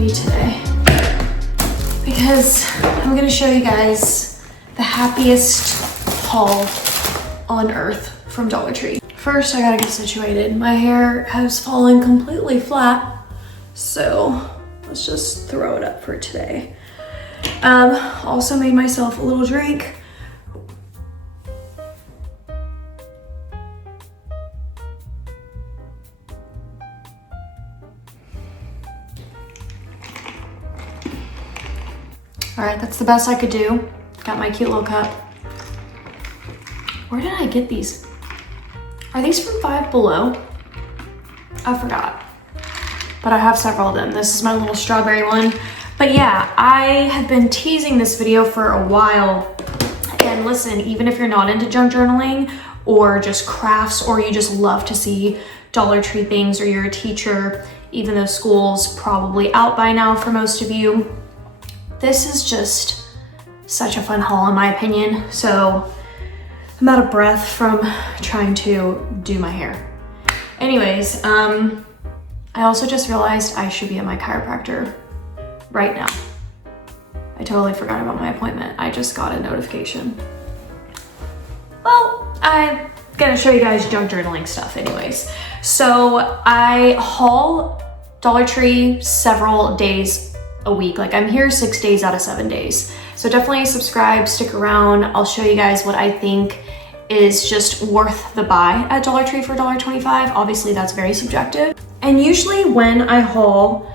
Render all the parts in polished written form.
Today because I'm gonna show you guys the happiest haul on earth from Dollar Tree. First, I gotta get situated. My hair has fallen completely flat, so let's just throw it up for today. Also made myself a little drink. All right, that's the best I could do. Got my cute little cup. Where did I get these? Are these from Five Below? I forgot, but I have several of them. This is my little strawberry one. But yeah, I have been teasing this video for a while. And listen, even if you're not into junk journaling or just crafts, or you just love to see Dollar Tree things, or you're a teacher, even though school's probably out by now for most of you, this is just such a fun haul in my opinion. So I'm out of breath from trying to do my hair. Anyways, I also just realized I should be at my chiropractor right now. I totally forgot about my appointment. I just got a notification. Well, I'm gonna show you guys junk journaling stuff anyways. So I haul Dollar Tree several days a week. Like I'm here 6 days out of 7 days. So definitely subscribe, stick around. I'll show you guys what I think is just worth the buy at Dollar Tree for $1.25. Obviously that's very subjective. And usually when I haul,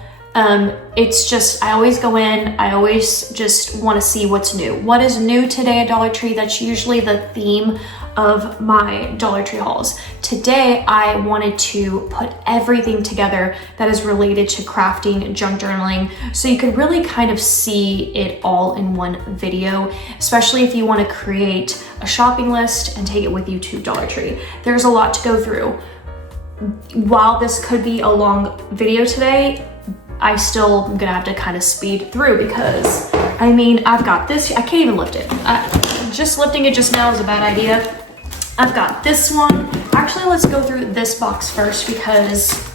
it's just, I always go in, I always just want to see what's new. What is new today at Dollar Tree? That's usually the theme of my Dollar Tree hauls. Today, I wanted to put everything together that is related to crafting, junk journaling, so you could really kind of see it all in one video, especially if you want to create a shopping list and take it with you to Dollar Tree. There's a lot to go through. While this could be a long video today, I still am gonna have to kind of speed through because, I mean, I've got this, I can't even lift it. Just lifting it just now is a bad idea. I've got this one. Actually, let's go through this box first because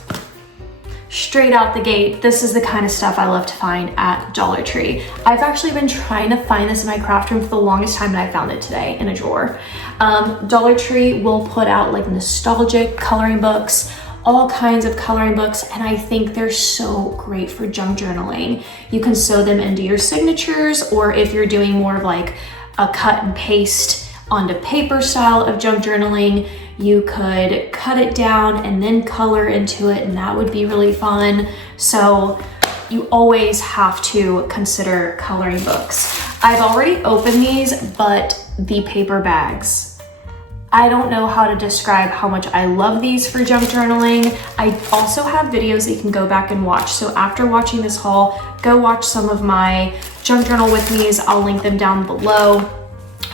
straight out the gate, this is the kind of stuff I love to find at Dollar Tree. I've actually been trying to find this in my craft room for the longest time, and I found it today in a drawer. Dollar Tree will put out like nostalgic coloring books, all kinds of coloring books, and I think they're so great for junk journaling. You can sew them into your signatures, or if you're doing more of like a cut and paste onto paper style of junk journaling, you could cut it down and then color into it, and that would be really fun. So you always have to consider coloring books. I've already opened these, but the paper bags, I don't know how to describe how much I love these for junk journaling. I also have videos that you can go back and watch. So after watching this haul, go watch some of my junk journal with me's. I'll link them down below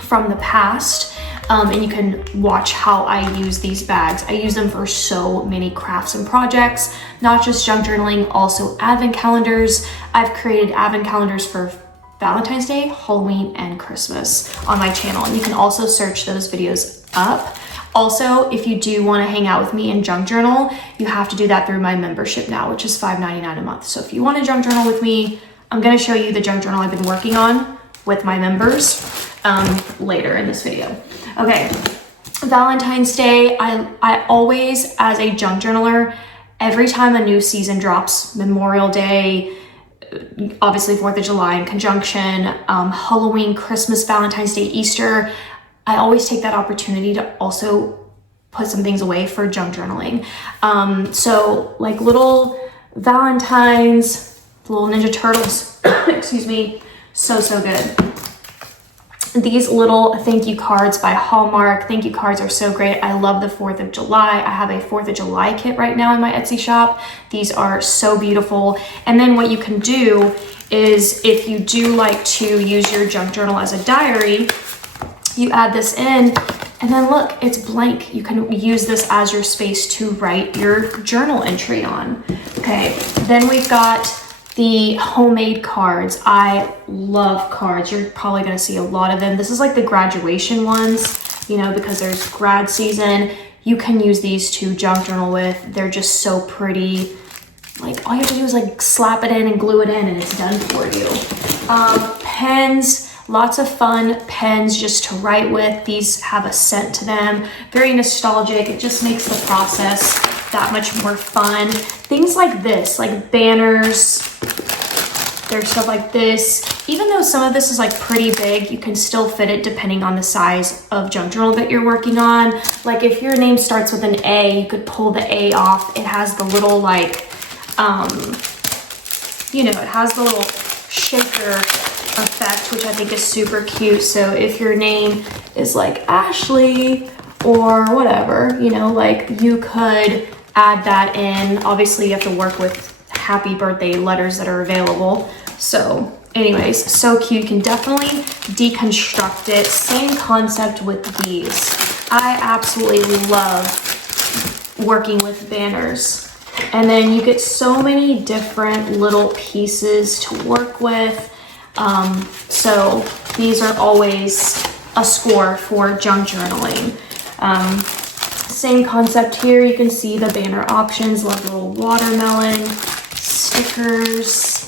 from the past. And you can watch how I use these bags. I use them for so many crafts and projects, not just junk journaling, also advent calendars. I've created advent calendars for Valentine's Day, Halloween, and Christmas on my channel. And you can also search those videos up. Also, if you do want to hang out with me and junk journal, you have to do that through my membership now, which is $5.99 a month. So if you want to junk journal with me, I'm going to show you the junk journal I've been working on with my members later in this video. Okay, Valentine's Day, I always, as a junk journaler, every time a new season drops, Memorial Day, obviously 4th of July in conjunction, Halloween, Christmas, Valentine's Day, Easter, I always take that opportunity to also put some things away for junk journaling. So like little Valentines, little Ninja Turtles, excuse me, so good. These little thank you cards by Hallmark. Thank you cards are so great. I love the 4th of July. I have a 4th of July kit right now in my Etsy shop. These are so beautiful. And then what you can do is, if you do like to use your junk journal as a diary, you add this in, and then look, it's blank. You can use this as your space to write your journal entry on. Okay, then we've got the homemade cards. I love cards. You're probably gonna see a lot of them. This is like the graduation ones, you know, because there's grad season. You can use these to junk journal with. They're just so pretty. Like, all you have to do is like slap it in and glue it in and it's done for you. Pens, lots of fun pens just to write with. These have a scent to them. Very nostalgic. It just makes the process that much more fun. Things like this, like banners. There's stuff like this. Even though some of this is like pretty big, you can still fit it depending on the size of junk journal that you're working on. Like if your name starts with an A, you could pull the A off. It has the little like, you know, it has the little shaker effect, which I think is super cute. So if your name is like Ashley or whatever, you know, like you could add that in. Obviously you have to work with happy birthday letters that are available. So anyways, so cute. You can definitely deconstruct it. Same concept with these. I absolutely love working with banners. And then you get so many different little pieces to work with. So these are always a score for junk journaling. Same concept here. You can see the banner options. Love little watermelon, stickers.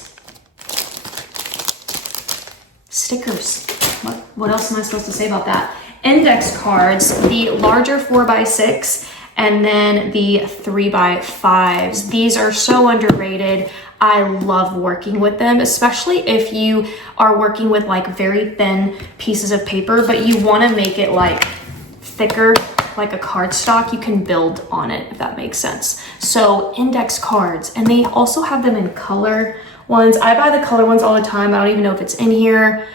What else am I supposed to say about that? Index cards, the larger 4x6 and then the 3x5s. These are so underrated. I love working with them, especially if you are working with like very thin pieces of paper, but you want to make it like thicker, like a cardstock. You can build on it, if that makes sense. So index cards, and they also have them in color ones. I buy the color ones all the time. I don't even know if it's in here.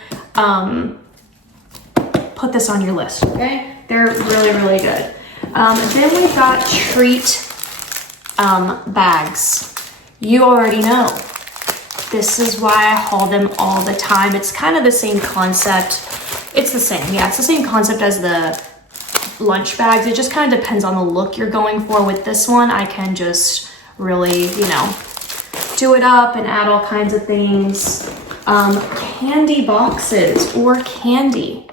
Put this on your list, okay? They're really, really good. Then we've got treat bags. You already know. This is why I haul them all the time. It's kind of the same concept. It's the same, yeah. It's the same concept as the lunch bags. It just kind of depends on the look you're going for. With this one, I can just really, you know, do it up and add all kinds of things. Candy boxes or candy.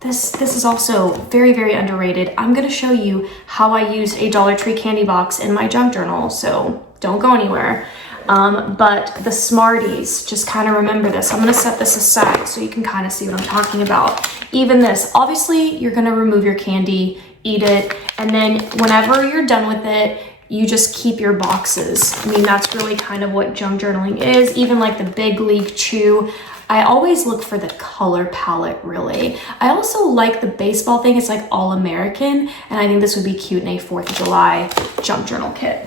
This is also very, very underrated. I'm gonna show you how I used a Dollar Tree candy box in my junk journal, so don't go anywhere. But the Smarties, just kind of remember this. I'm gonna set this aside so you can kind of see what I'm talking about. Even this, obviously you're gonna remove your candy, eat it, and then whenever you're done with it, you just keep your boxes. I mean, that's really kind of what junk journaling is. Even like the Big League Chew, I always look for the color palette, really. I also like the baseball thing. It's like all American, and I think this would be cute in a 4th of July junk journal kit.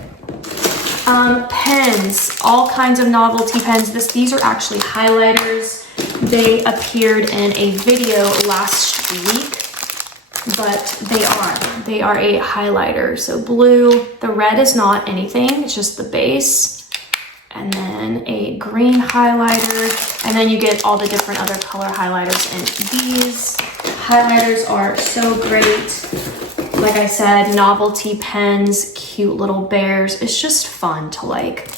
Pens, all kinds of novelty pens. These are actually highlighters. They appeared in a video last week, but they are a highlighter. So blue, the red is not anything, it's just the base. And then a green highlighter, and then you get all the different other color highlighters. And these highlighters are so great. Like I said, novelty pens, cute little bears. It's just fun to, like,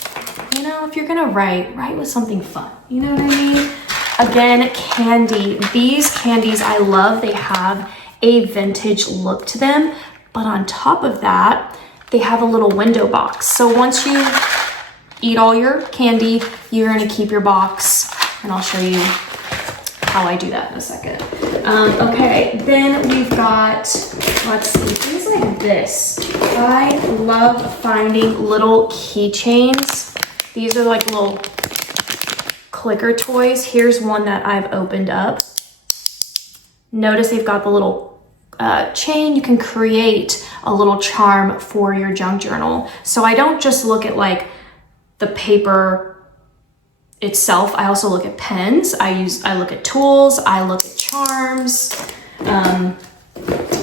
you know, if you're gonna write with something fun. You know what I mean? Again, candy. These candies I love. They have a vintage look to them, but on top of that, they have a little window box. So once you eat all your candy, you're gonna keep your box, and I'll show you how I do that in a second. Okay, then we've got, let's see, things like this. I love finding little keychains. These are like little clicker toys. Here's one that I've opened up. Notice they've got the little chain. You can create a little charm for your junk journal. So I don't just look at like the paper itself. I also look at pens. I look at tools. I look at charms.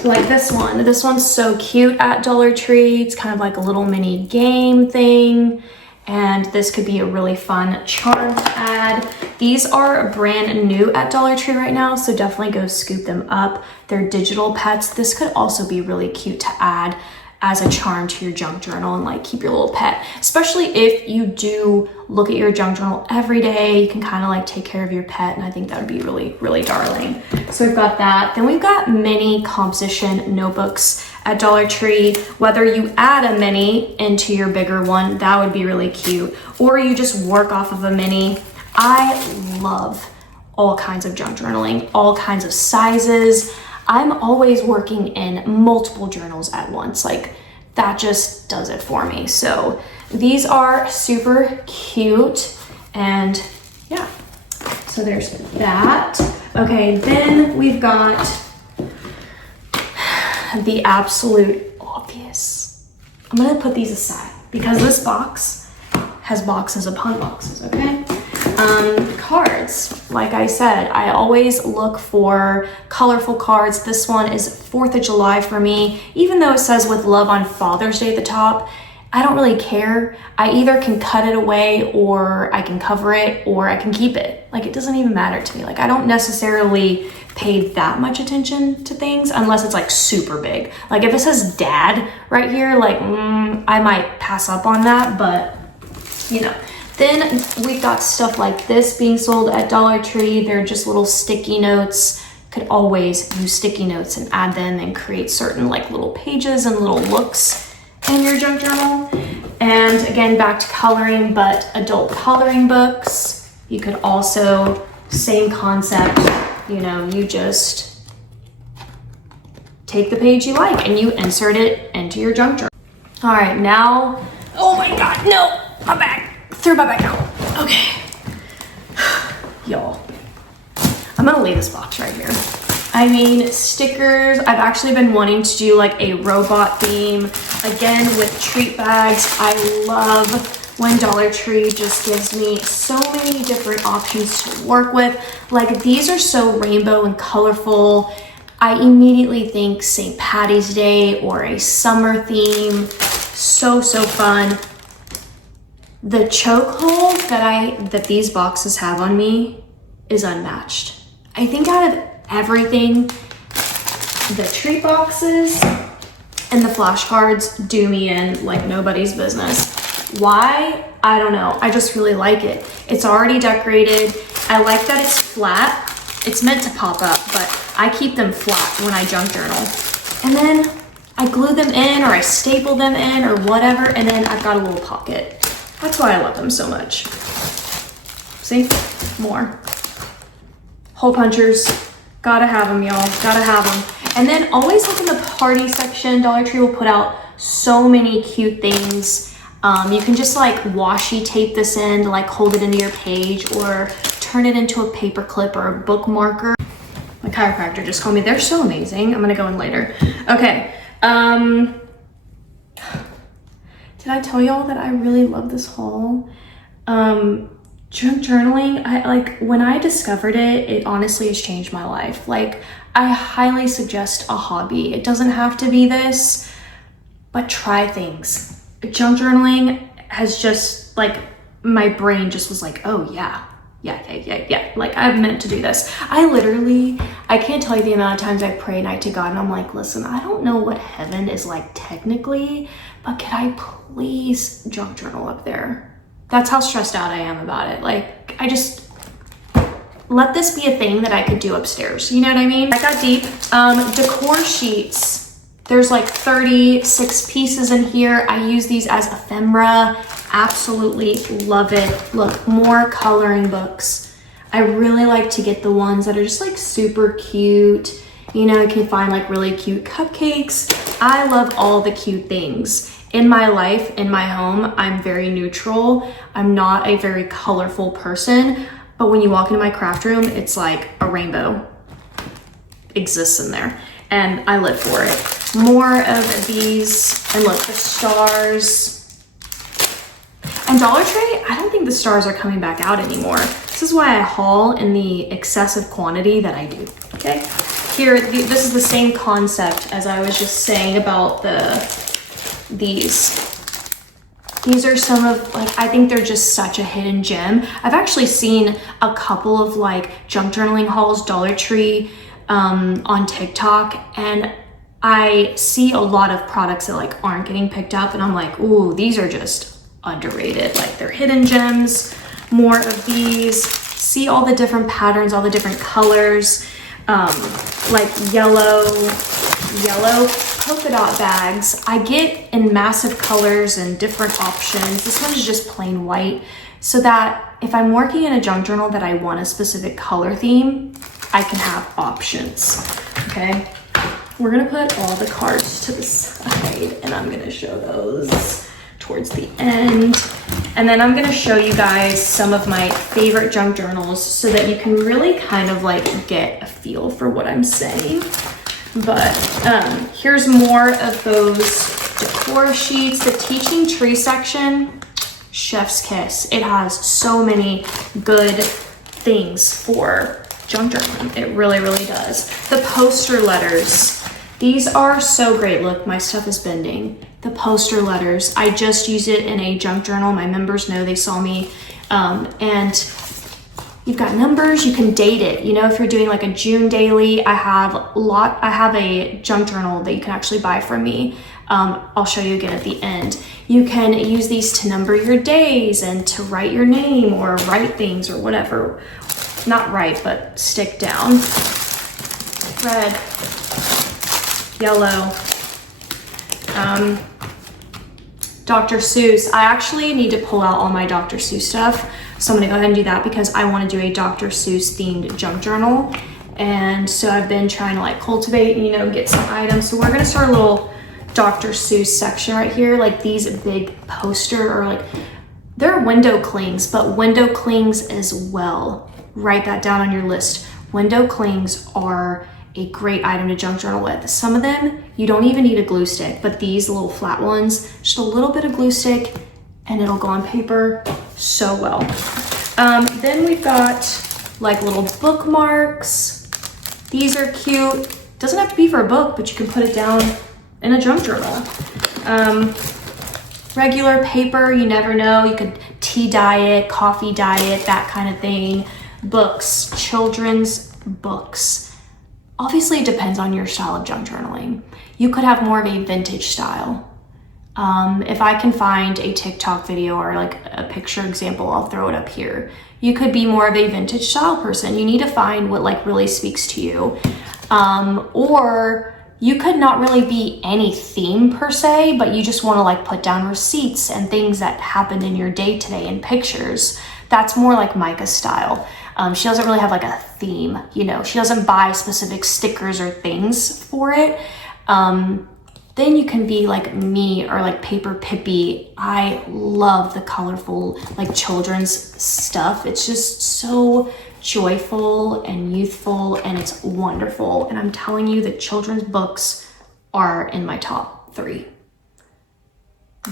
Like this one. This one's so cute at Dollar Tree. It's kind of like a little mini game thing. And this could be a really fun charm to add. These are brand new at Dollar Tree right now, so definitely go scoop them up. They're digital pets. This could also be really cute to add as a charm to your junk journal and like keep your little pet, especially if you do look at your junk journal every day. You can kind of like take care of your pet, and I think that would be really, really darling. So we've got that. Then we've got mini composition notebooks at Dollar Tree. Whether you add a mini into your bigger one, that would be really cute, or you just work off of a mini. I love all kinds of junk journaling, all kinds of sizes. I'm always working in multiple journals at once. Like that just does it for me. So these are super cute, and yeah, so there's that. Okay, then we've got the absolute obvious. I'm gonna put these aside because this box has boxes upon boxes, okay? Cards, like I said, I always look for colorful cards. This one is 4th of July for me. Even though it says with love on Father's Day at the top, I don't really care. I either can cut it away, or I can cover it, or I can keep it. Like, it doesn't even matter to me. Like, I don't necessarily pay that much attention to things unless it's like super big. Like if it says dad right here, like I might pass up on that, but you know. Then we've got stuff like this being sold at Dollar Tree. They're just little sticky notes. Could always use sticky notes and add them and create certain like little pages and little looks in your junk journal. And again, back to coloring, but adult coloring books. You could also, same concept, you know, you just take the page you like and you insert it into your junk journal. All right, now, oh my God, no, my bag. Threw my bag out. Okay. Y'all, I'm gonna leave this box right here. I mean, stickers. I've actually been wanting to do like a robot theme. Again, with treat bags. I love when Dollar Tree just gives me so many different options to work with. Like these are so rainbow and colorful. I immediately think St. Patty's Day or a summer theme. So fun. The chokehold that these boxes have on me is unmatched. I think out of everything, the treat boxes and the flashcards do me in like nobody's business. Why? I don't know. I just really like it. It's already decorated. I like that it's flat. It's meant to pop up, but I keep them flat when I junk journal. And then I glue them in, or I staple them in, or whatever, and then I've got a little pocket. That's why I love them so much. See? More. Hole punchers. Gotta have them, y'all. Gotta have them. And then always look in the party section. Dollar Tree will put out so many cute things. You can just like washi tape this in to like hold it into your page, or turn it into a paper clip or a bookmarker. My chiropractor just called me. They're so amazing. I'm gonna go in later. Okay. Did I tell y'all that I really love this haul? Junk journaling, when I discovered it, it honestly has changed my life. Like, I highly suggest a hobby. It doesn't have to be this, but try things. Junk journaling has just, like, my brain just was like, oh yeah. Like, I'm meant to do this. I can't tell you the amount of times I pray night to God and I'm like, listen, I don't know what heaven is like technically, but can I please junk journal up there? That's how stressed out I am about it. Like, I just let this be a thing that I could do upstairs. You know what I mean? I got deep. Decor sheets. There's like 36 pieces in here. I use these as ephemera. Absolutely love it. Look, more coloring books. I really like to get the ones that are just like super cute. You know, you can find like really cute cupcakes. I love all the cute things. In my life, in my home, I'm very neutral. I'm not a very colorful person, but when you walk into my craft room, it's like a rainbow exists in there, and I live for it. More of these, and look, the stars. And Dollar Tree, I don't think the stars are coming back out anymore. This is why I haul in the excessive quantity that I do, okay? Here, this is the same concept as I was just saying about these. These are some of, like, I think they're just such a hidden gem. I've actually seen a couple of like junk journaling hauls, Dollar Tree, on TikTok, and I see a lot of products that like aren't getting picked up, and I'm like, ooh, these are just underrated. Like, they're hidden gems. More of these. See all the different patterns, all the different colors, like yellow polka dot bags. I get in massive colors and different options. This one is just plain white, so that if I'm working in a junk journal that I want a specific color theme, I can have options, okay? We're gonna put all the cards to the side, and I'm gonna show those towards the end. And then I'm gonna show you guys some of my favorite junk journals so that you can really kind of like get a feel for what I'm saying. But here's more of those decor sheets. The teaching tree section, chef's kiss. It has so many good things for junk journaling. It really, really does. The poster letters. These are so great. Look, my stuff is bending. The poster letters. I just used it in a junk journal. My members know, they saw me. And you've got numbers, you can date it. You know, if you're doing like a June daily, I have a junk journal that you can actually buy from me. I'll show you again at the end. You can use these to number your days and to write your name or write things or whatever. Not write, but stick down. Red, yellow, Dr. Seuss. I actually need to pull out all my Dr. Seuss stuff. So I'm gonna go ahead and do that because I wanna do a Dr. Seuss themed junk journal. And so I've been trying to like cultivate, you know, get some items. So we're gonna start a little Dr. Seuss section right here. Like these big poster, or like, they're window clings, but window clings as well. Write that down on your list. Window clings are a great item to junk journal with. Some of them, you don't even need a glue stick, but these little flat ones, just a little bit of glue stick and it'll go on paper so well. Then we've got like little bookmarks. These are cute. Doesn't have to be for a book, but you can put it down in a junk journal. Regular paper, you never know. You could tea dye it, coffee dye it, that kind of thing. Books, children's books. Obviously, it depends on your style of junk journaling. You could have more of a vintage style. If I can find a TikTok video or like a picture example, I'll throw it up here. You could be more of a vintage style person. You need to find what like really speaks to you. Or you could not really be any theme per se, but you just want to like put down receipts and things that happened in your day today in pictures. That's more like Micah's style. She doesn't really have like a theme, you know, she doesn't buy specific stickers or things for it. Then you can be like me or like Paper Pippi. I love the colorful like children's stuff. It's just so joyful and youthful and it's wonderful. And I'm telling you that children's books are in my top 3.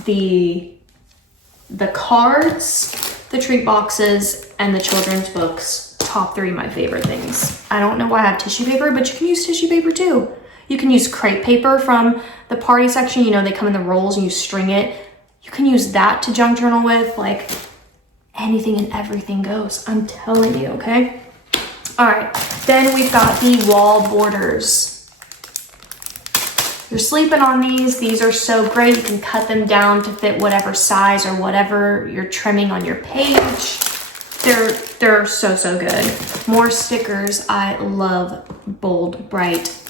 The cards, the treat boxes, and the children's books, top 3 my favorite things. I don't know why I have tissue paper, but you can use tissue paper too. You can use crepe paper from the party section. You know, they come in the rolls and you string it. You can use that to junk journal with. Like, anything and everything goes. I'm telling you, okay? All right, then we've got the wall borders. You're sleeping on these. These are so great. You can cut them down to fit whatever size or whatever you're trimming on your page. They're so, so good. More stickers. I love bold, bright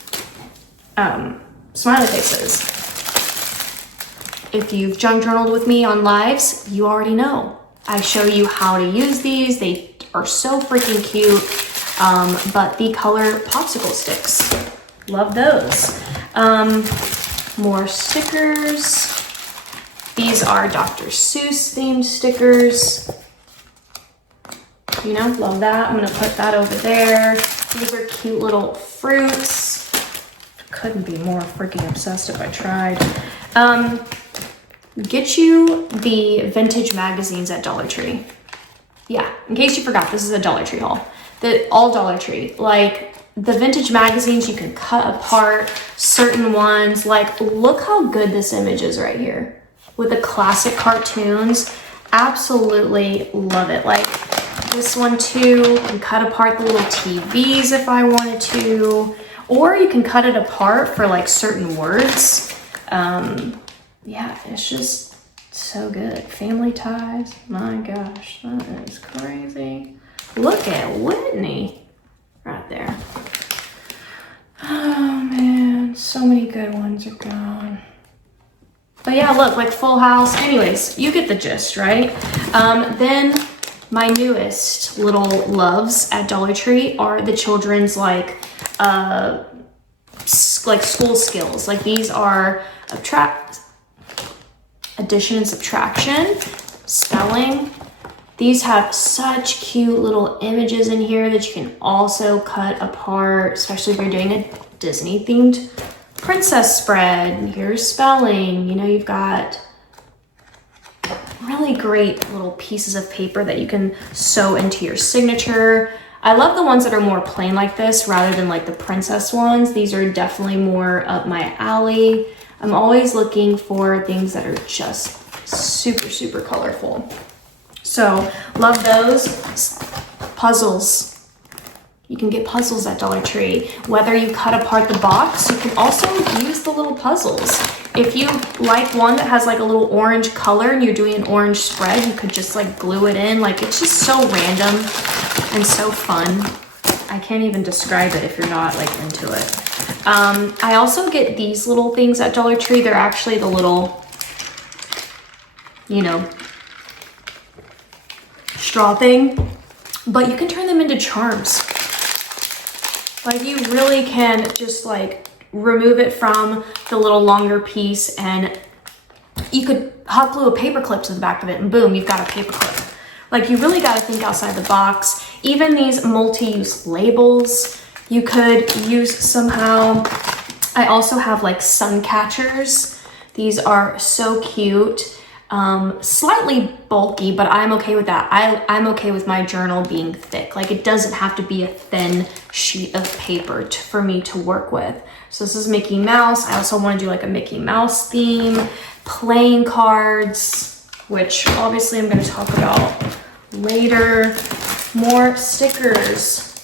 smiley faces. If you've junk journaled with me on lives, you already know. I show you how to use these. They are so freaking cute. But the color popsicle sticks, love those. More stickers. These are Dr. Seuss themed stickers. You know, love that. I'm gonna put that over there. These are cute little fruits. Couldn't be more freaking obsessed if I tried. get you the vintage magazines at Dollar Tree. Yeah, in case you forgot, this is a Dollar Tree haul. All Dollar Tree. Like, the vintage magazines, you can cut apart certain ones. Like, look how good this image is right here. With the classic cartoons. Absolutely love it. Like, this one too, you can cut apart the little TVs if I wanted to. Or you can cut it apart for like certain words. Yeah, it's just so good. Family Ties, my gosh, that is crazy. Look at Whitney right there. Oh man, so many good ones are gone. But yeah, look, like Full House. Anyways, you get the gist, right? Then my newest little loves at Dollar Tree are the children's like school skills. Like, these are addition and subtraction, spelling. These have such cute little images in here that you can also cut apart, especially if you're doing a Disney themed princess spread. Here's spelling. You know, you've got really great little pieces of paper that you can sew into your signature. I love the ones that are more plain like this rather than like the princess ones. These are definitely more up my alley. I'm always looking for things that are just super, super colorful. So love those. Puzzles. You can get puzzles at Dollar Tree. Whether you cut apart the box, you can also use the little puzzles. If you like one that has like a little orange color and you're doing an orange spread, you could just like glue it in. Like, it's just so random and so fun. I can't even describe it if you're not like into it. I also get these little things at Dollar Tree. They're actually the little, you know, straw thing, but you can turn them into charms. Like, you really can just like remove it from the little longer piece, and you could hot glue a paper clip to the back of it, and boom, you've got a paper clip. Like, you really got to think outside the box. Even these multi-use labels, you could use somehow. I also have like sun catchers. These are so cute. Slightly bulky, but I'm okay with that. I'm okay with my journal being thick. Like, it doesn't have to be a thin sheet of paper for me to work with. So this is Mickey Mouse. I also want to do like a Mickey Mouse theme. Playing cards, which obviously I'm going to talk about later. More stickers.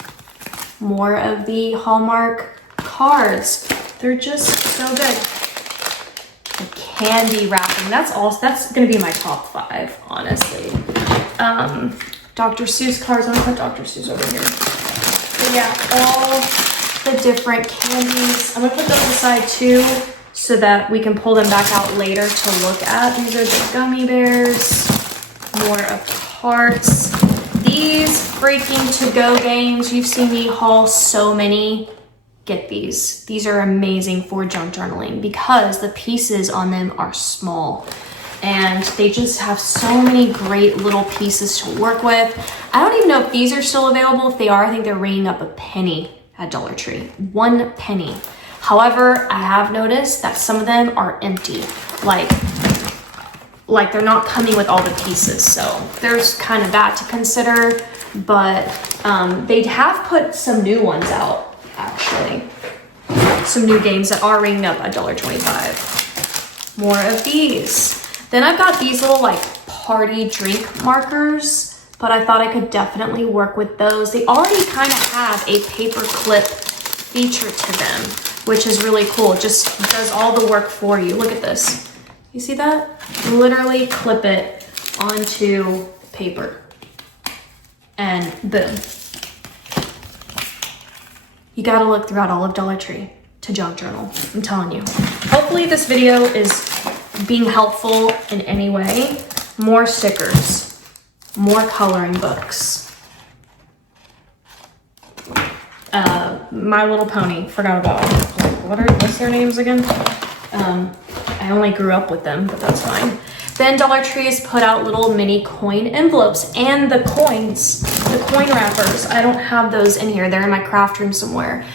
More of the Hallmark cards. They're just so good. The candy wrapping. That's going to be my top 5, honestly. Dr. Seuss cards. I'm going to put Dr. Seuss over here. But yeah, all the different candies. I'm going to put those aside too, so that we can pull them back out later to look at. These are the gummy bears. More of hearts. These freaking to-go games. You've seen me haul so many. Get these. These are amazing for junk journaling because the pieces on them are small and they just have so many great little pieces to work with. I don't even know if these are still available. If they are, I think they're ringing up a penny at Dollar Tree. 1 penny. However, I have noticed that some of them are empty. Like they're not coming with all the pieces. So there's kind of that to consider, but they have put some new ones out. Actually, some new games that are ringing up at $1.25. More of these. Then I've got these little like party drink markers, but I thought I could definitely work with those. They already kind of have a paper clip feature to them, which is really cool. It just does all the work for you. Look at this. You see that? Literally clip it onto paper and boom. You gotta look throughout all of Dollar Tree to junk journal. I'm telling you. Hopefully this video is being helpful in any way. More stickers, more coloring books. My Little Pony, forgot about them. What's their names again? I only grew up with them, but that's fine. Then Dollar Tree has put out little mini coin envelopes and the coins, the coin wrappers. I don't have those in here. They're in my craft room somewhere.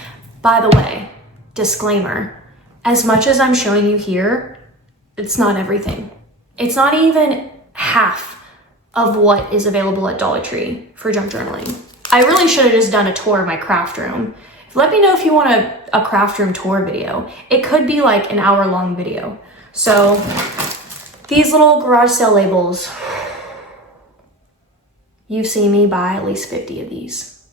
By the way, disclaimer, as much as I'm showing you here, it's not everything. It's not even half of what is available at Dollar Tree for junk journaling. I really should have just done a tour of my craft room. Let me know if you want a craft room tour video. It could be like an hour-long video. So these little garage sale labels, you've seen me buy at least 50 of these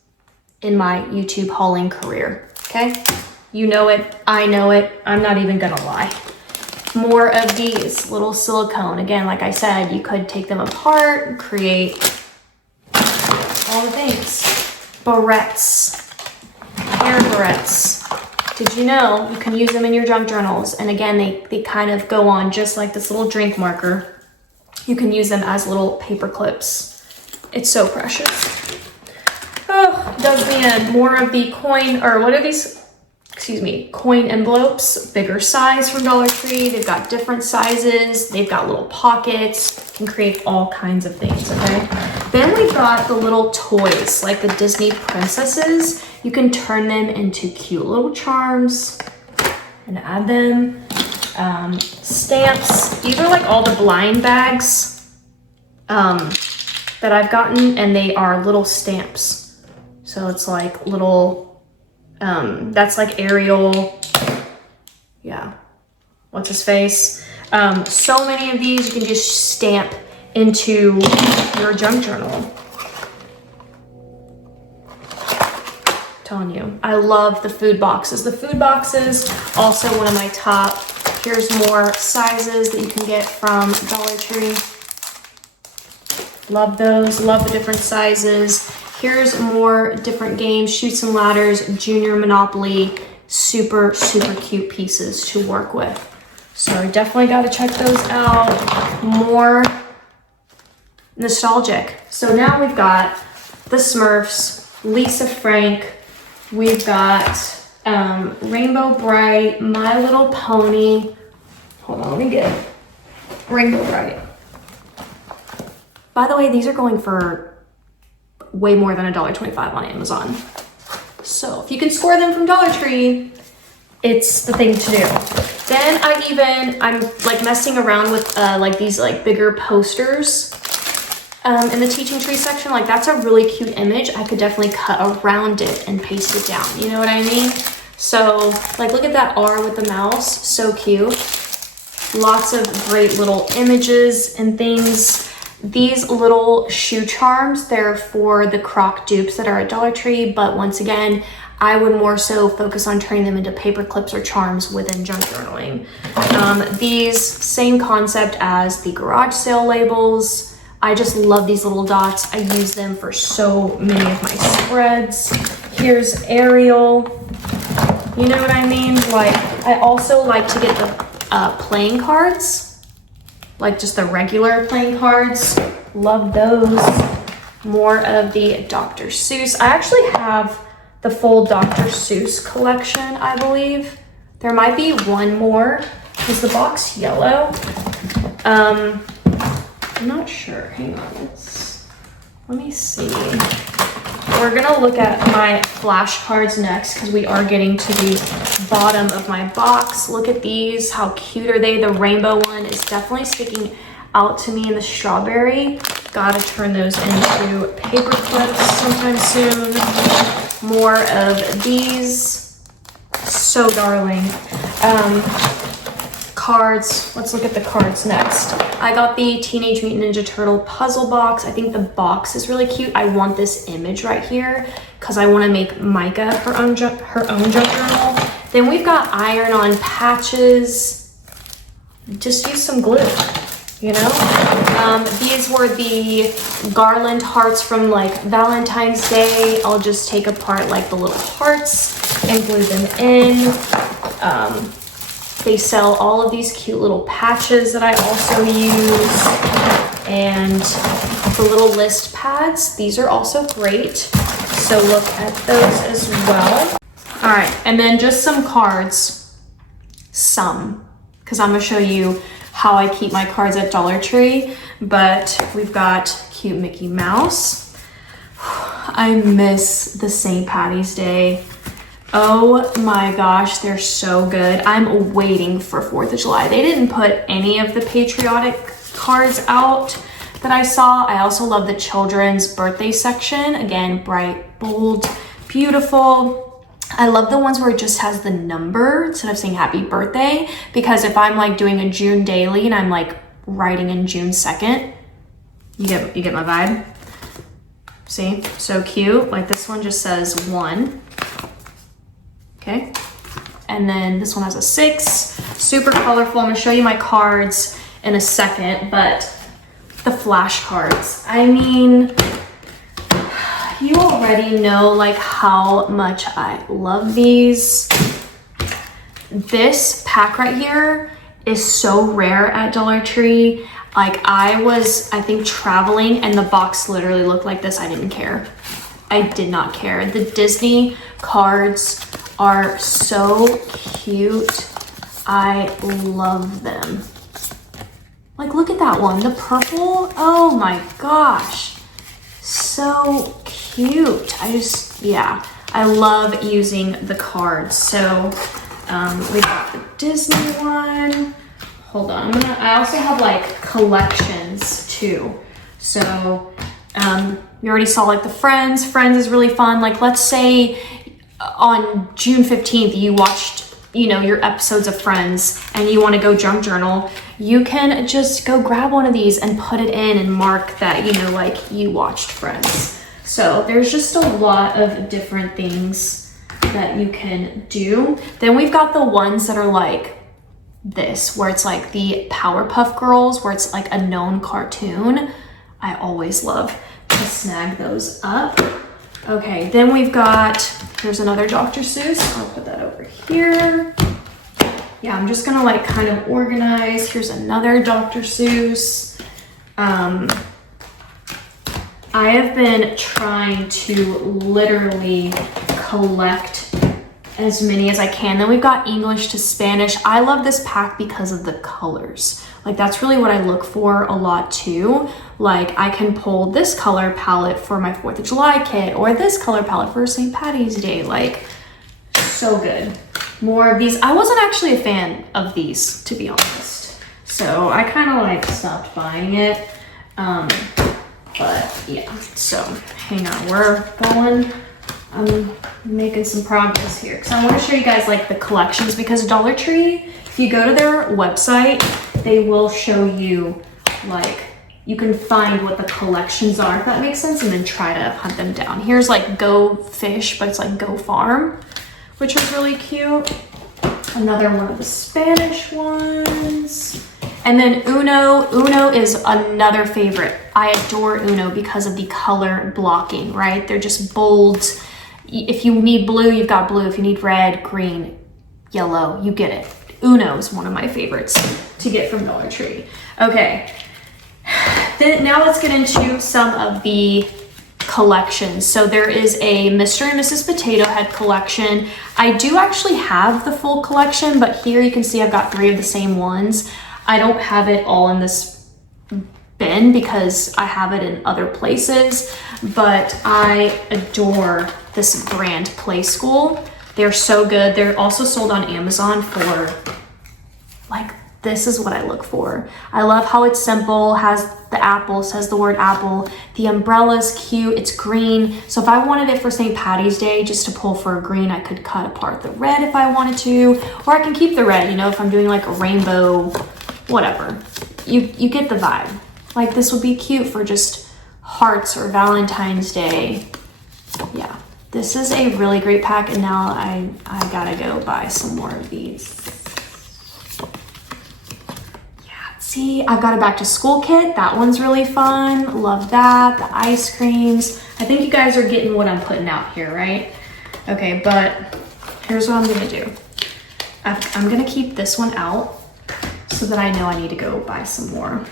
in my YouTube hauling career, okay? You know it, I know it, I'm not even gonna lie. More of these little silicone. Again, like I said, you could take them apart and create all the things. Barrettes, hair barrettes. Did you know you can use them in your junk journals? And again, they kind of go on just like this little drink marker. You can use them as little paper clips. It's so precious. Oh, does me in. More of the coin, or what are these? Excuse me, coin envelopes, bigger size from Dollar Tree. They've got different sizes. They've got little pockets, can create all kinds of things, okay? Then we've got the little toys, like the Disney princesses. You can turn them into cute little charms and add them. Stamps. These are like all the blind bags that I've gotten, and they are little stamps. So it's like little, that's like Ariel, yeah, what's his face? So many of these you can just stamp into your junk journal. Telling you, I love the food boxes. The food boxes, also one of my top. Here's more sizes that you can get from Dollar Tree. Love those, love the different sizes. Here's more different games, Chutes and Ladders, Junior Monopoly, super, super cute pieces to work with. So definitely got to check those out. More nostalgic. So now we've got the Smurfs, Lisa Frank, we've got Rainbow Bright, My Little Pony. Hold on, let me get Rainbow Bright. By the way, these are going for way more than $1.25 on Amazon. So if you can score them from Dollar Tree, it's the thing to do. Then I'm like messing around with like these like bigger posters in the teaching tree section. Like that's a really cute image. I could definitely cut around it and paste it down. You know what I mean? So like look at that R with the mouse, so cute. Lots of great little images and things. These little shoe charms, they're for the croc dupes that are at Dollar Tree, but once again, I would more so focus on turning them into paper clips or charms within junk journaling. These, same concept as the garage sale labels. I just love these little dots. I use them for so many of my spreads. Here's Ariel. You know what I mean? Like, I also like to get the playing cards. Like just the regular playing cards. Love those. More of the Dr. Seuss. I actually have the full Dr. Seuss collection, I believe. There might be one more. Is the box yellow? I'm not sure. Hang on. Let me see. We're gonna look at my flashcards next because we are getting to the bottom of my box. Look at these. How cute are they? The rainbow one is definitely sticking out to me in the strawberry. Gotta turn those into paper clips sometime soon. More of these. So darling. Cards. Let's look at the cards next. I got the Teenage Mutant Ninja Turtle puzzle box. I think the box is really cute. I want this image right here because I want to make Micah her own junk journal. Then we've got iron-on patches. Just use some glue, you know? These were the garland hearts from like Valentine's Day. I'll just take apart like the little hearts and glue them in. They sell all of these cute little patches that I also use. And the little list pads, these are also great. So look at those as well. All right, and then just some cards. Some, because I'm gonna show you how I keep my cards at Dollar Tree. But we've got cute Mickey Mouse. I miss the St. Patty's Day. Oh my gosh, they're so good. I'm waiting for 4th of July. They didn't put any of the patriotic cards out that I saw. I also love the children's birthday section. Again, bright, bold, beautiful. I love the ones where it just has the number instead of saying happy birthday, because if I'm like doing a June daily and I'm like writing in June 2nd, you get my vibe. See, so cute. Like this one just says 1. Okay. And then this one has a 6, super colorful. I'm gonna show you my cards in a second, but the flashcards, I mean, you already know like how much I love these. This pack right here is so rare at Dollar Tree. Like I think traveling and the box literally looked like this. I didn't care. I did not care. The Disney cards are so cute. I love them. Like look at that one, the purple. Oh my gosh, so cute. Yeah, I love using the cards. So we got the Disney one. Hold on, I also have like collections too. So you already saw like the Friends. Friends is really fun. Like let's say on June 15th, you watched, you know, your episodes of Friends and you want to go junk journal, you can just go grab one of these and put it in and mark that, you know, like you watched Friends. So there's just a lot of different things that you can do. Then we've got the ones that are like this, where it's like the Powerpuff Girls, where it's like a known cartoon. I always love to snag those up. Okay, then we've got, here's another Dr. Seuss. I'll put that over here. Yeah, I'm just gonna like kind of organize. Here's another Dr. Seuss. I have been trying to literally collect as many as I can. Then we've got English to Spanish. I love this pack because of the colors. Like that's really what I look for a lot too. Like I can pull this color palette for my 4th of July kit, or this color palette for St. Patty's Day. Like so good. More of these. I wasn't actually a fan of these, to be honest. So I kind of like stopped buying it. But yeah, so hang on, we're going. I'm making some progress here because I want to show you guys like the collections, because Dollar Tree, if you go to their website, they will show you like, you can find what the collections are, if that makes sense, and then try to hunt them down. Here's like Go Fish, but it's like Go Farm, which is really cute. Another one of the Spanish ones. And then Uno. Uno is another favorite. I adore Uno because of the color blocking, right? They're just bold. If you need blue, you've got blue. If you need red, green, yellow, you get it. Uno is one of my favorites to get from Dollar Tree. Okay, then now let's get into some of the collections. So there is a Mr. and Mrs. Potato Head collection. I do actually have the full collection, but here you can see I've got 3 of the same ones. I don't have it all in this bin because I have it in other places, but I adore this brand, Play School. They're so good. They're also sold on Amazon for like, this is what I look for. I love how it's simple, has the apple, says the word apple. The umbrella's cute, it's green. So if I wanted it for St. Patty's Day, just to pull for a green, I could cut apart the red if I wanted to, or I can keep the red, you know, if I'm doing like a rainbow, whatever. You get the vibe. Like this would be cute for just hearts or Valentine's Day. Yeah, this is a really great pack, and now I gotta go buy some more of these. See, I've got a back to school kit. That one's really fun. Love that. The ice creams. I think you guys are getting what I'm putting out here, right? Okay, but here's what I'm gonna do. I'm gonna keep this one out so that I know I need to go buy some more.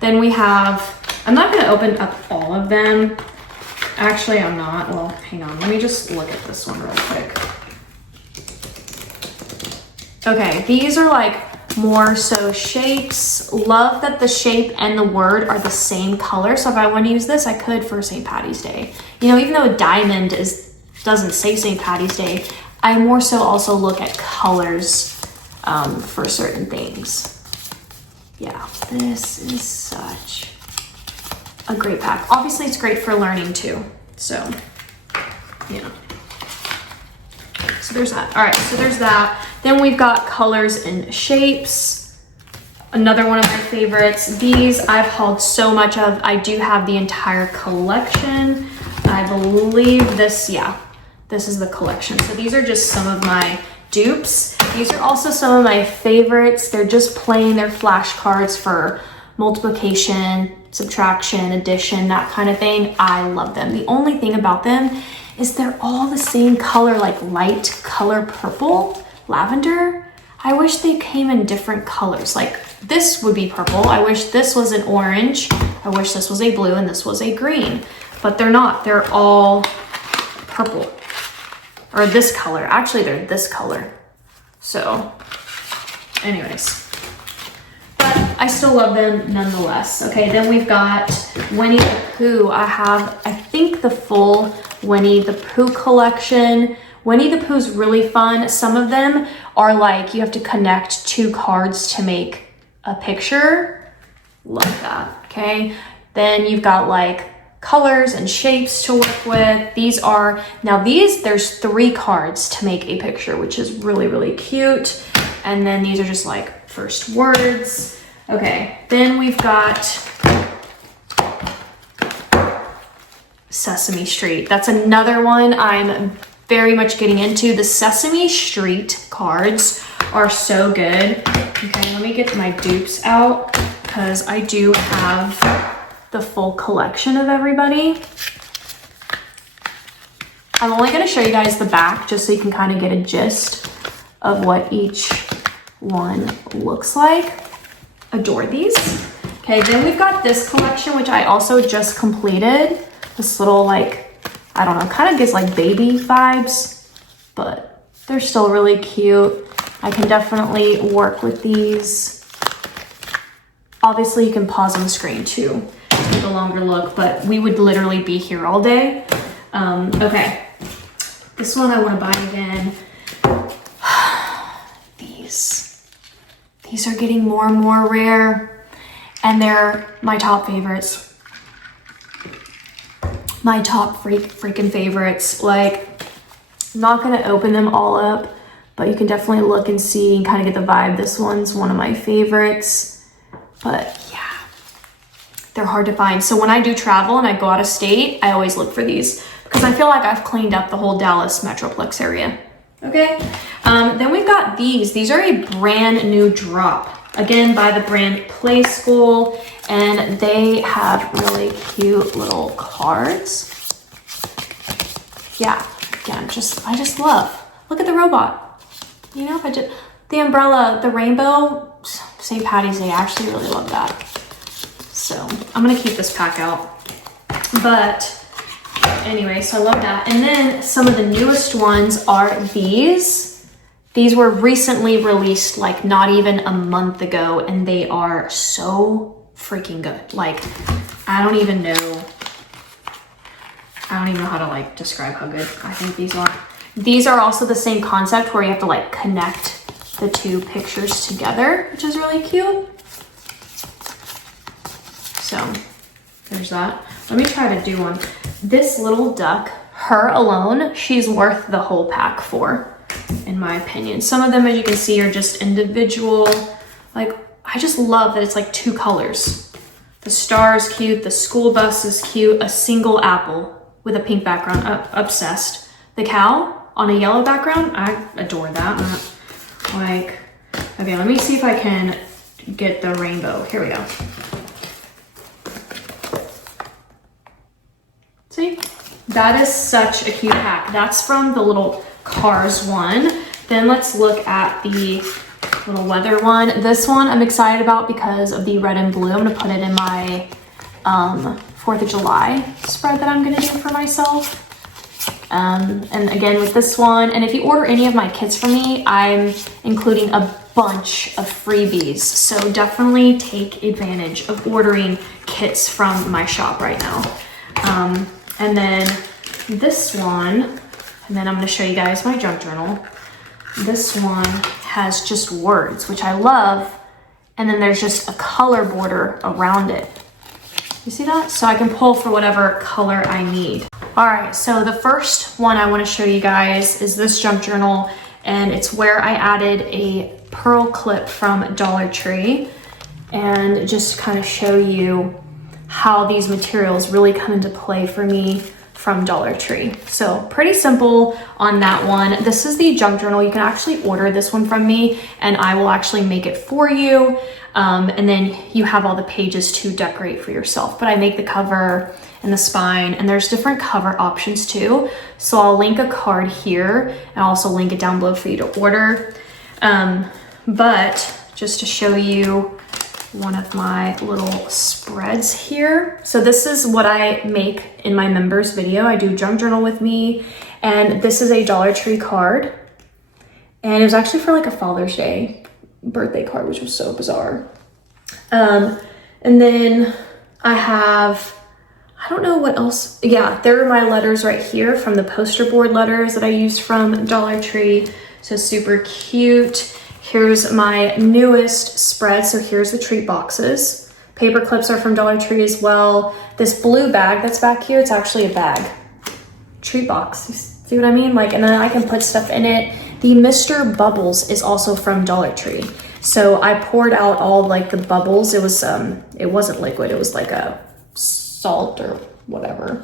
Then we have, I'm not gonna open up all of them. Actually, I'm not. Well, hang on. Let me just look at this one real quick. Okay, these are like more so shapes. Love that the shape and the word are the same color. So if I want to use this, I could for St. Patty's Day. You know, even though a diamond doesn't say St. Patty's Day, I more so also look at colors for certain things. Yeah, this is such a great pack. Obviously, it's great for learning too. So, yeah. So there's that. All right, so there's that. Then we've got colors and shapes. Another one of my favorites. These I've hauled so much of. I do have the entire collection. I believe this, yeah, this is the collection. So these are just some of my dupes. These are also some of my favorites. They're just plain, they're flashcards for multiplication, subtraction, addition, that kind of thing. I love them. The only thing about them is they're all the same color, like light color purple, lavender. I wish they came in different colors. Like this would be purple. I wish this was an orange. I wish this was a blue and this was a green, but they're not. They're all purple, or this color. Actually, they're this color. So anyways, but I still love them nonetheless. Okay, then we've got Winnie the Pooh. I have, I think, the full Winnie the Pooh collection. Winnie the Pooh's really fun. Some of them are like you have to connect 2 cards to make a picture. Love that. Okay, then you've got like colors and shapes to work with. These are, now these, there's 3 cards to make a picture, which is really, really cute. And then these are just like first words. Okay, then we've got Sesame Street. That's another one I'm very much getting into. The Sesame Street cards are so good. Okay, let me get my dupes out because I do have the full collection of everybody. I'm only going to show you guys the back just so you can kind of get a gist of what each one looks like. Adore these. Okay, then we've got this collection, which I also just completed. This little, like, I don't know, kind of gives like baby vibes, but they're still really cute. I can definitely work with these. Obviously, you can pause on the screen too, take a longer look, but we would literally be here all day. Okay, this one I want to buy again. These are getting more and more rare, and they're my top favorites. My top freaking favorites. Like, I'm not gonna open them all up, but you can definitely look and see and kind of get the vibe. This one's one of my favorites, but yeah, they're hard to find. So when I do travel and I go out of state, I always look for these because I feel like I've cleaned up the whole Dallas Metroplex area. Okay, then we've got these. These are a brand new drop, again by the brand Play School, and they have really cute little cards. Yeah, again, I just love. Look at the robot. You know, the umbrella, the rainbow, St. Patty's Day. I actually really love that. So I'm gonna keep this pack out. But anyway, so I love that. And then some of the newest ones are these. These were recently released, like not even a month ago, and they are so freaking good. Like, I don't even know how to like describe how good I think these are. These are also the same concept where you have to like connect the 2 pictures together, which is really cute. So there's that. Let me try to do one. This little duck, her alone, she's worth the whole pack for, in my opinion. Some of them, as you can see, are just individual. Like, I just love that it's like 2 colors. The star is cute, the school bus is cute, a single apple with a pink background, obsessed. The cow on a yellow background, I adore that. Like, okay, let me see if I can get the rainbow. Here we go. See, that is such a cute pack. That's from the little Cars one. Then let's look at the little weather one. This one I'm excited about because of the red and blue. I'm gonna put it in my 4th of July spread that I'm gonna do for myself. And again with this one, and if you order any of my kits from me, I'm including a bunch of freebies. So definitely take advantage of ordering kits from my shop right now. And then this one, and then I'm gonna show you guys my junk journal. This one has just words, which I love. and then there's just a color border around it. You see that? So I can pull for whatever color I need. All right, so the first one I want to show you guys is this junk journal, and it's where I added a pearl clip from Dollar Tree, and just kind of show you how these materials really come into play for me from Dollar Tree. So pretty simple on that one. This is the junk journal. You can actually order this one from me and I will actually make it for you. And then you have all the pages to decorate for yourself. But I make the cover and the spine, and there's different cover options too. So I'll link a card here and I'll also link it down below for you to order. But just to show you one of my little spreads here. So this is what I make in my members video. I do junk journal with me, and this is a Dollar Tree card. And it was actually for like a Father's Day birthday card, which was so bizarre. And then I have, I don't know what else. Yeah, there are my letters right here from the poster board letters that I used from Dollar Tree. So super cute. Here's my newest spread. So here's the treat boxes. Paper clips are from Dollar Tree as well. This blue bag that's back here, it's actually a bag. Treat box, you see what I mean? Like, and then I can put stuff in it. The Mr. Bubbles is also from Dollar Tree. So I poured out all like the bubbles. It wasn't liquid, it was like a salt or whatever.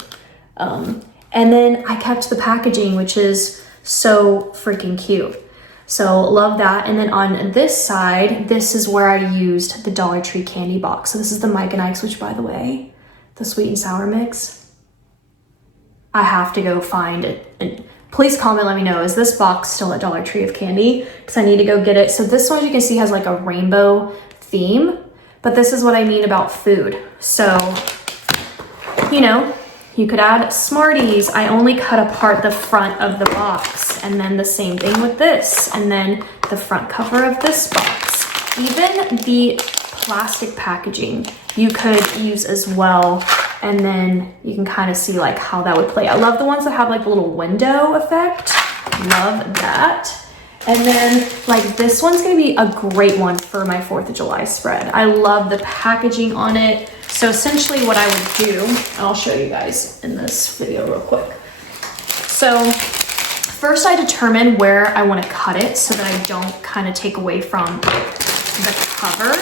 And then I kept the packaging, which is so freaking cute. So love that. And then on this side, this is where I used the Dollar Tree candy box. So this is the Mike and Ike's, which by the way, the sweet and sour mix. I have to go find it. And please comment, let me know, is this box still at Dollar Tree of candy? Because I need to go get it. So this one, as you can see, has like a rainbow theme, but this is what I mean about food. So, you know, you could add Smarties. I only cut apart the front of the box, and then the same thing with this, and then the front cover of this box. Even the plastic packaging you could use as well, and then you can kind of see like how that would play. I love the ones that have like the little window effect. Love that. And then like this one's gonna be a great one for my 4th of July spread. I love the packaging on it. So essentially what I would do, and I'll show you guys in this video real quick. So first I determine where I want to cut it so that I don't kind of take away from the cover.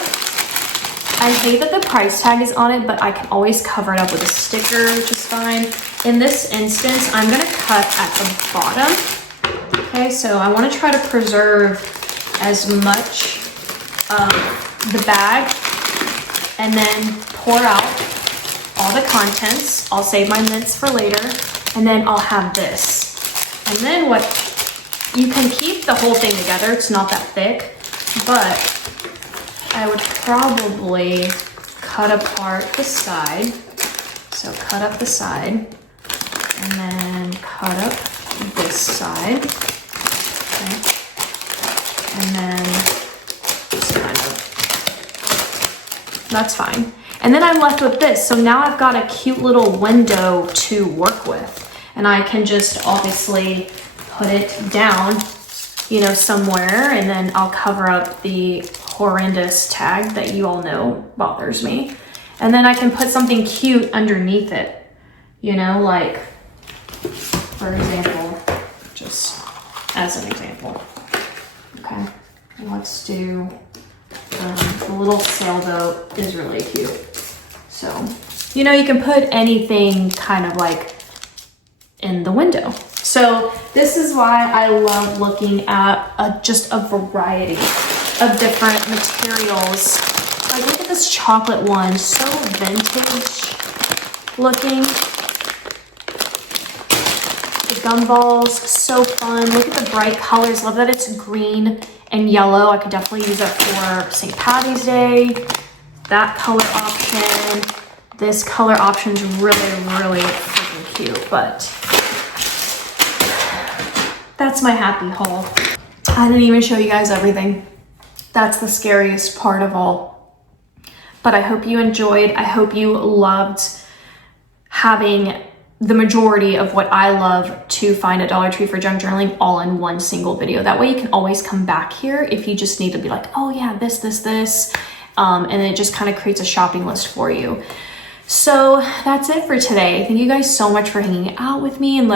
I hate that the price tag is on it, but I can always cover it up with a sticker, which is fine. In this instance, I'm gonna cut at the bottom. Okay, so I want to try to preserve as much of the bag, and then pour out all the contents. I'll save my mints for later, and then I'll have this. And then what, you can keep the whole thing together, it's not that thick, but I would probably cut apart the side. So cut up the side, and then cut up this side, okay. And then just kind of, that's fine. And then I'm left with this. So now I've got a cute little window to work with, and I can just obviously put it down, you know, somewhere, and then I'll cover up the horrendous tag that you all know bothers me. And then I can put something cute underneath it, you know, like, for example, just as an example. Okay, let's do, the little sailboat is really cute. So, you know, you can put anything kind of like in the window. So this is why I love looking at just a variety of different materials. Like, look at this chocolate one, so vintage looking. The gumballs, so fun. Look at the bright colors. Love that it's green and yellow. I could definitely use that for St. Patty's Day. That color option. This color option is really, really freaking cute, but that's my happy haul. I didn't even show you guys everything. That's the scariest part of all. But I hope you enjoyed. I hope you loved having the majority of what I love to find at Dollar Tree for junk journaling all in one single video. That way you can always come back here if you just need to be like, oh yeah, this, and it just kind of creates a shopping list for you. So that's it for today. Thank you guys so much for hanging out with me and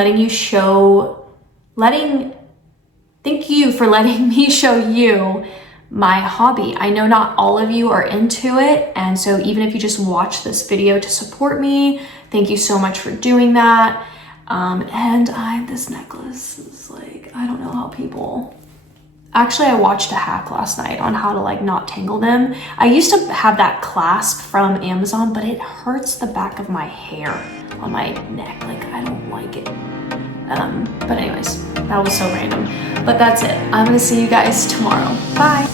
thank you for letting me show you my hobby. I know not all of you are into it, and so even if you just watch this video to support me, thank you so much for doing that. And this necklace is like, I don't know how people... Actually, I watched a hack last night on how to like not tangle them. I used to have that clasp from Amazon, but it hurts the back of my hair on my neck. Like, I don't like it. But anyways, that was so random. But that's it. I'm gonna see you guys tomorrow. Bye.